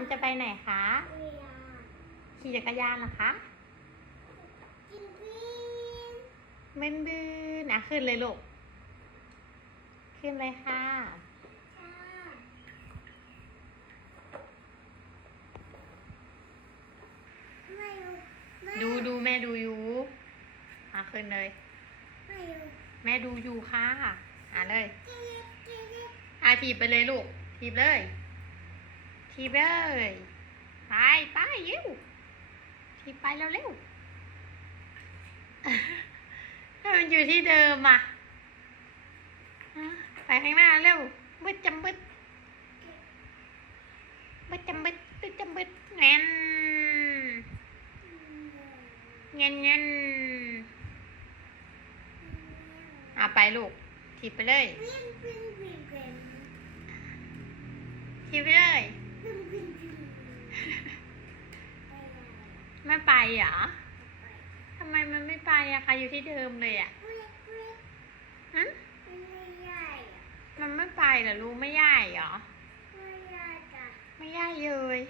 องจะไปไหนคะเวลาขี่จักรยานเหรอคะกินวินมึนบืนอะขึ้นเลยลูก ขึ้นเลยค่ะค่ะไม่รู้ไม่ดูดูแม่ดูอยู่อะขึ้นเลยไม่รู้แม่ดูอยู่ค่ะ อะเลยจิ๊ดจิ๊ดจิ๊ดอะถีบไปเลยลูก ถีบเลย ถีบเลยไปไปเร็วถีบไปแล้วเร็วถ้ามันอยู่ที่เดิมอะอะไปข้างหน้าเร็วบึดจำบึดบึดจำบึดบึดจำบึดแงนเงนเงนอะไปลูกถีบไปเลยวินวินวินวินถีบไปเลยวินวินวิน ไม่ไปเหรอทำไมมันไม่ไปอะคะอยู่ที่เดิมเลยอะฮะมันไม่ไปเหรอลูกไม่ย่ายเหรอ ไม่ได้จ้ะไม่ย่ายเลย